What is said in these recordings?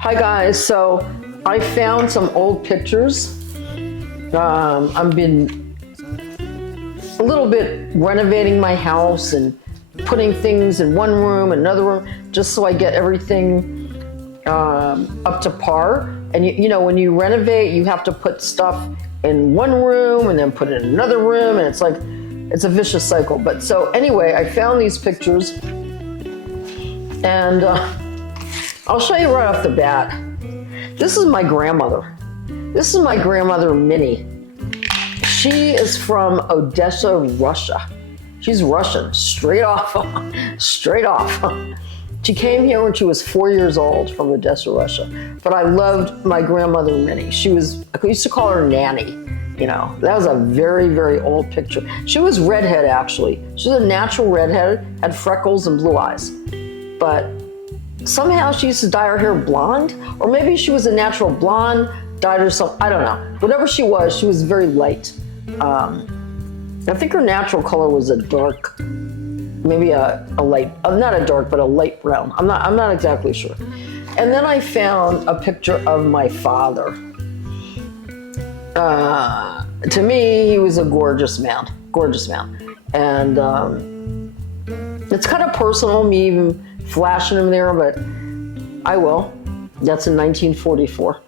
Hi guys, so I found some old pictures. I've been a little bit renovating my house and putting things in one room, another room, just so I get everything up to par. And you know, when you renovate, you have to put stuff in one room and then put it in another room, and it's like, it's a vicious cycle. But so anyway, I found these pictures, and I'll show you right off the bat. This is my grandmother. This is my grandmother, Minnie. She is from Odessa, Russia. She's Russian, straight off, straight off. She came here when she was 4 years old from Odessa, Russia. But I loved my grandmother, Minnie. I used to call her Nanny. You know, that was a very, very old picture. She was redhead, actually. She was a natural redhead, had freckles and blue eyes. But somehow she used to dye her hair blonde, or maybe she was a natural blonde, dyed herself, I don't know. Whatever she was very light. I think her natural color was a dark, maybe a light, not a dark, but a light brown. I'm not exactly sure. And then I found a picture of my father. To me, he was a gorgeous man. And it's kind of personal, me even flashing him there, but I will. That's in 1944.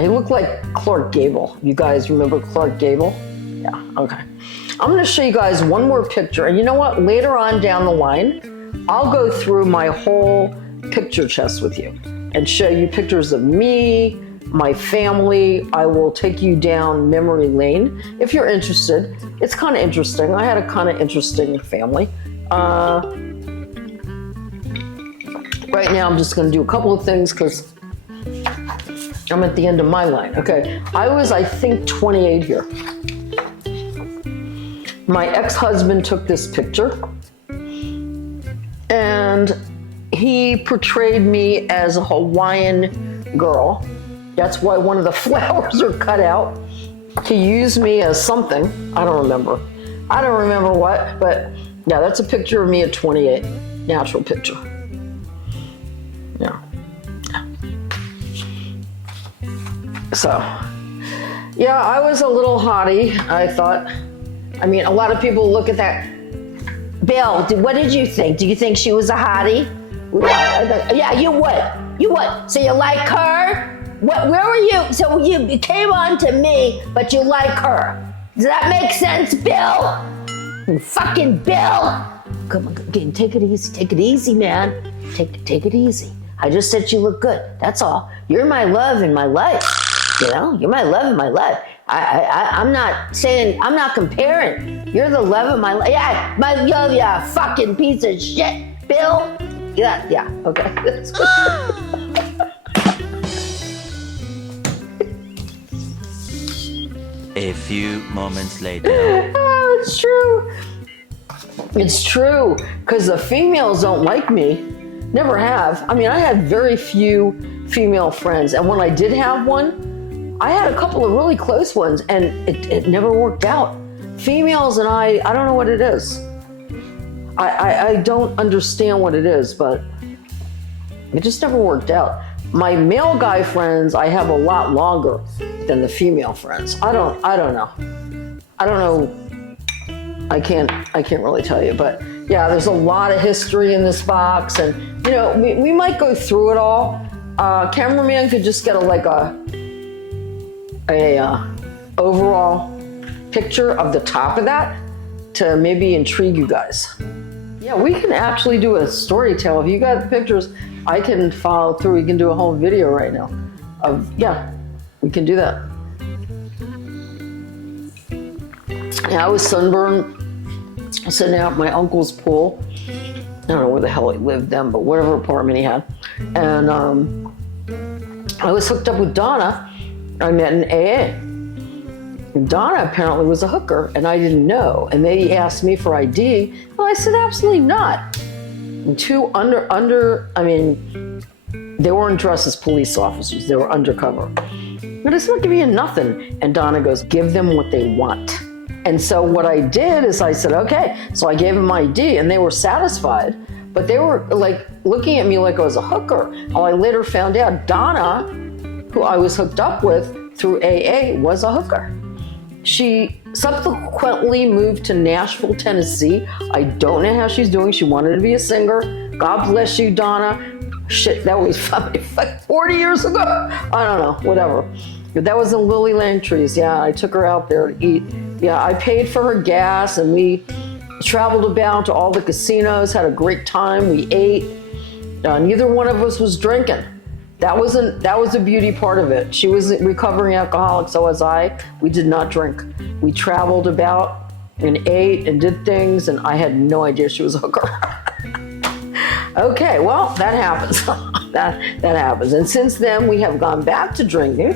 He looked like Clark Gable. You guys remember Clark Gable? Yeah, okay. I'm gonna show you guys one more picture, and you know what? Later on down the line, I'll go through my whole picture chest with you and show you pictures of me, my family. I will take you down memory lane if you're interested. It's kind of interesting. I had a kind of interesting family. Right now, I'm just going to do a couple of things because I'm at the end of my line. Okay, I was, I think, 28 here. My ex-husband took this picture, and he portrayed me as a Hawaiian girl. That's why one of the flowers are cut out to use me as something. I don't remember what, but yeah, that's a picture of me at 28, natural picture. Yeah. So, yeah, I was a little hottie, I thought. I mean, a lot of people look at that. Bill, what did you think? Do you think she was a hottie? Yeah, you would. You would. So you like her? Where were you? So you came on to me, but you like her. Does that make sense, Bill? You fucking Bill. Come on, again, take it easy. Take it easy, man. Take it easy. I just said you look good. That's all. You're my love in my life. You know, you're my love in my life. I'm not saying, I'm not comparing. You're the love of my life. Yeah, my love, yeah, fucking piece of shit, Bill. Yeah, okay. A few moments later. Oh, it's true. It's true, because the females don't like me. Never have. I mean, I had very few female friends, and when I did have one, I had a couple of really close ones, and it never worked out. Females and I don't know what it is. I don't understand what it is, but it just never worked out. My male guy friends, I have a lot longer than the female friends. I don't know. I can't really tell you, but yeah, there's a lot of history in this box, and you know, we might go through it all. Cameraman could just get a overall picture of the top of that to maybe intrigue you guys. Yeah, we can actually do a story tale. If you got the pictures, I can follow through. We can do a whole video right now yeah, we can do that. Yeah, I was sunburned sitting out at my uncle's pool. I don't know where the hell he lived then, but whatever apartment he had. And I was hooked up with Donna. I met in AA. And Donna apparently was a hooker, and I didn't know. And they asked me for ID. Well, I said, absolutely not. And I mean, they weren't dressed as police officers. They were undercover. But I said, I'll give you nothing. And Donna goes, give them what they want. And so what I did is I said, okay. So I gave them ID, and they were satisfied. But they were like looking at me like I was a hooker. And I later found out Donna, who I was hooked up with through AA, was a hooker. She subsequently moved to Nashville, Tennessee. I don't know how she's doing. She wanted to be a singer. God bless you, Donna. Shit, that was like 40 years ago. I don't know, whatever. But that was in Lily Langtree's. Yeah, I took her out there to eat. Yeah, I paid for her gas, and we traveled about to all the casinos, had a great time. We ate. Neither one of us was drinking. That was the beauty part of it. She was a recovering alcoholic, so was I. We did not drink. We traveled about and ate and did things, and I had no idea she was a hooker. Okay, well, that happens. that happens. And since then, we have gone back to drinking.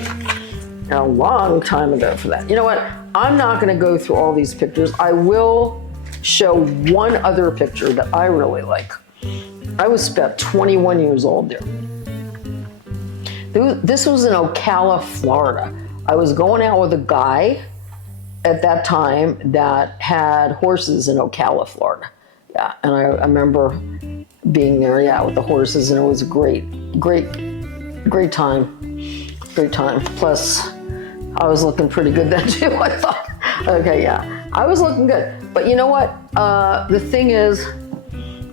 A long time ago for that. You know what? I'm not going to go through all these pictures. I will show one other picture that I really like. I was about 21 years old there. This was in Ocala, Florida. I was going out with a guy at that time that had horses in Ocala, Florida. Yeah, and I remember being there, yeah, with the horses, and it was a great time. Great time. Plus, I was looking pretty good then too, I thought. Okay, yeah, I was looking good. But you know what? The thing is,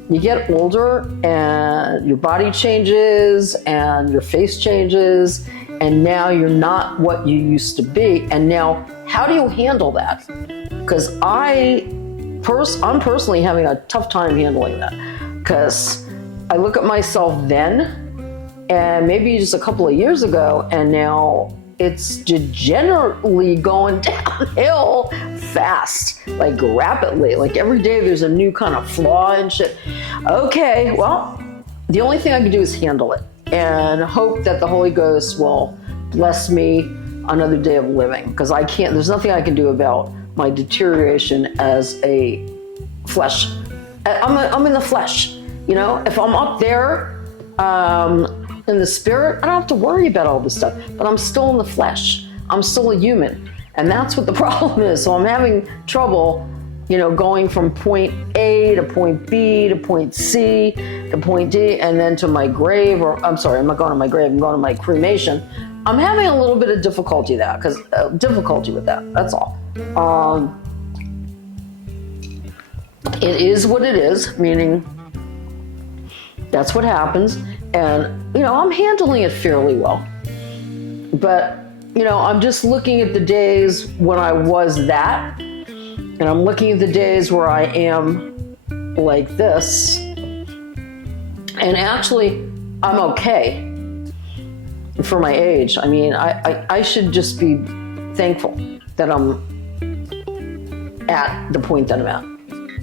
you get older and your body changes and your face changes, and now you're not what you used to be. And now, how do you handle that? Because I'm personally having a tough time handling that. Because I look at myself then, and maybe just a couple of years ago, and now it's degenerately going downhill fast, like rapidly. Like every day there's a new kind of flaw and shit. Okay, well, the only thing I can do is handle it and hope that the Holy Ghost will bless me another day of living, because there's nothing I can do about my deterioration as a flesh. I'm in the flesh, you know? If I'm up there, in the spirit, I don't have to worry about all this stuff, but I'm still in the flesh. I'm still a human. And that's what the problem is. So I'm having trouble, you know, going from point A to point B to point C to point D and then to my grave, or I'm sorry, I'm not going to my grave, I'm going to my cremation. I'm having a little bit of difficulty with that, that's all. It is what it is, meaning that's what happens. And, you know, I'm handling it fairly well. But, you know, I'm just looking at the days when I was that, and I'm looking at the days where I am like this. And actually, I'm okay for my age. I mean, I should just be thankful that I'm at the point that I'm at.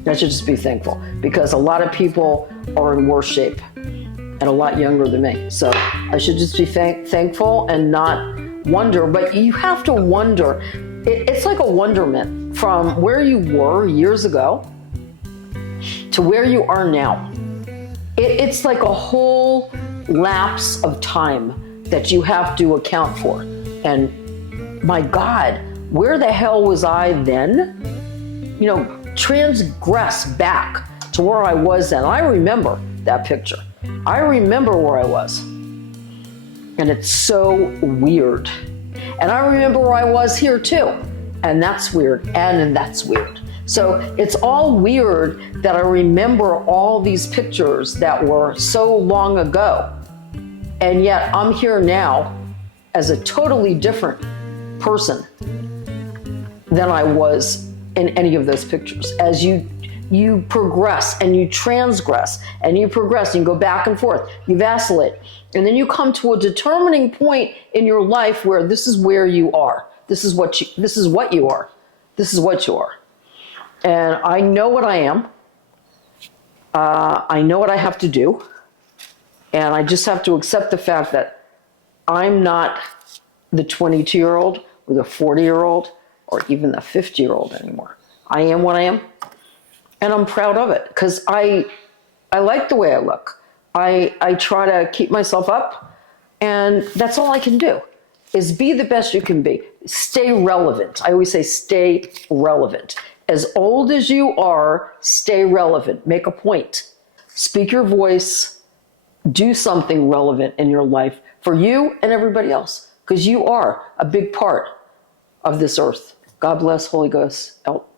I should just be thankful, because a lot of people are in worse shape and a lot younger than me. So I should just be thankful and not wonder. But you have to wonder. It's like a wonderment from where you were years ago to where you are now. It's like a whole lapse of time that you have to account for. And my God, where the hell was I then? You know, transgress back to where I was then. I remember that picture. I remember where I was. And it's so weird. And I remember where I was here too. And that's weird. And that's weird. So it's all weird that I remember all these pictures that were so long ago. And yet I'm here now as a totally different person than I was in any of those pictures. As you progress and you transgress and you progress and you go back and forth, you vacillate, and then you come to a determining point in your life where this is where you are. This is what you are. This is what you are. And I know what I am. I know what I have to do. And I just have to accept the fact that I'm not the 22-year-old or the 40-year-old or even the 50-year-old anymore. I am what I am. And I'm proud of it, because I like the way I look. I try to keep myself up, and that's all I can do, is be the best you can be. Stay relevant. I always say stay relevant. As old as you are, stay relevant. Make a point. Speak your voice. Do something relevant in your life for you and everybody else, because you are a big part of this earth. God bless, Holy Ghost. Out.